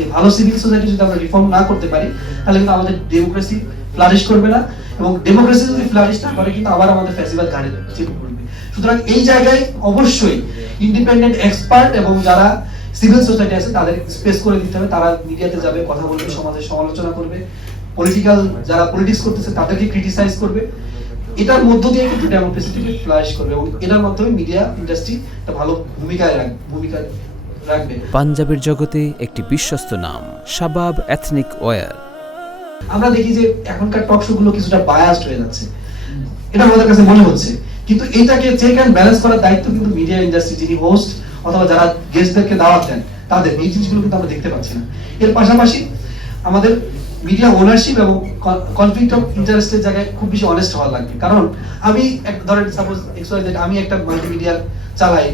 এই ভালো civil society যদি আমরা রিফর্ম না করতে পারি তাহলে কিন্তু আমাদের ডেমোক্রেসি ফ্লারিশ করবে না, এবং ডেমোক্রেসি যদি ফ্লারিশ না করে কিন্তু আবার আমাদের ফ্যাসিবাদ ঘাড়ে চেপে পড়বে। সুতরাং এই জায়গায় অবশ্যই ইন্ডিপেন্ডেন্ট এক্সপার্ট এবং যারা সিভিল সোসাইটি আছে তাদের স্পেস করে দিতে হবে। তারা মিডিয়াতে যাবে, কথা বলবে, সমাজের সমালোচনা করবে, পলিটিক্যাল যারা পলিটিক্স করতেছে তাদেরকে ক্রিটিসাইজ করবে। এটার মধ্য দিয়ে কিন্তু ডেমোক্রেসিটিকে ফ্লারিশ করবে এবং এটার মাধ্যমে মিডিয়া ইন্ডাস্ট্রি একটা ভালো ভূমিকা রাখবে। পাঞ্জাবের জগতে একটি বিশ্বস্ত নাম শাবাব এথনিক ওয়্যার। আমরা দেখি যে এখনকার টক শো গুলো কিছুটা বায়াসড হয়ে যাচ্ছে, এটা আমাদের কাছে মনে হচ্ছে, কিন্তু এটাকে চেক এন্ড ব্যালেন্স করার দায়িত্ব কিন্তু মিডিয়া ইন্ডাস্ট্রি, যিনি হোস্ট অথবা যারা গেস্টদেরকে দাওয়াত দেন তাদের। এই জিনিসগুলো কিন্তু আমরা দেখতে পাচ্ছি না। এর পাশাপাশি আমাদের মিডিয়া ওনারশিপ এবং কনফ্লিক্ট অফ ইন্টারেস্টের জায়গায় খুব বেশি অনেস্ট হওয়া লাগবে। কারণ আমি ধরেন সাপোজ XYZ আমি একটা মাল্টিমিডিয়া চালাই,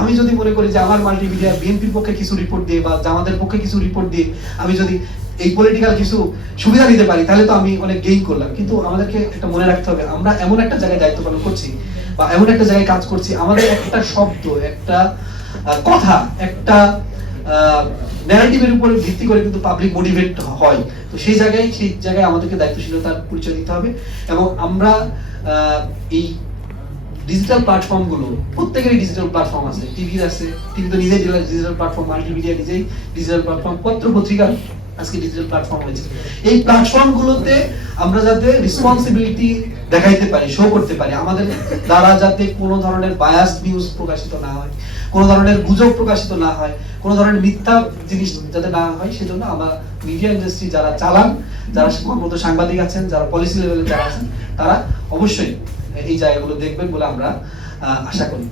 আমি যদি মনে করি যে আমার মাল্টিমিডিয়া বিএনপির পক্ষে কিছু রিপোর্ট দিয়ে বা জামাতের পক্ষে কিছু রিপোর্ট দিয়ে আমি যদি এই পলিটিক্যাল কিছু সুবিধা নিতে পারি তাহলে তো আমি অনেক গেইন করলাম। কিন্তু আমাদেরকে একটা মনে রাখতে হবে, আমরা এমন একটা জায়গায় দায়িত্ব পালন করছি বা এমন একটা জায়গায় কাজ করছি, আমাদের একটা শব্দ, একটা কথা, একটা ন্যারেটিভের উপর ভিত্তি করে কিন্তু পাবলিক মোটিভেট হয়। তো সেই জায়গায় আমাদেরকে দায়িত্বশীলতার পরিচয় দিতে হবে। এবং আমরা এই ডিজিটাল প্ল্যাটফর্ম গুলো, প্রত্যেকেরই ডিজিটাল প্ল্যাটফর্ম আছে, টিভি আছে, টিভি তো নিজেই ডিজিটাল প্ল্যাটফর্ম, মাল্টিমিডিয়া নিজেই ডিজিটাল প্ল্যাটফর্ম, পত্র পত্রিকা আজকে ডিজিটাল প্ল্যাটফর্ম হয়েছে। এই প্ল্যাটফর্ম গুলোতে আমরা যাতে রেসপন্সিবিলিটি দেখাইতে পারি, শো করতে পারি, আমাদের দ্বারা যাতে কোনো ধরনের বায়াসড নিউজ প্রকাশিত না হয়, কোনো ধরনের গুজব প্রকাশিত না হয়, কোনো ধরনের মিথ্যা জিনিস যাতে না হয়, সেজন্য আমরা মিডিয়া ইন্ডাস্ট্রি যারা চালান, যারা কর্মরত সাংবাদিক আছেন, যারা পলিসি লেভেলে যারা আছেন, তারা অবশ্যই এই জায়গাগুলো দেখবেন বলে আমরা আশা করি।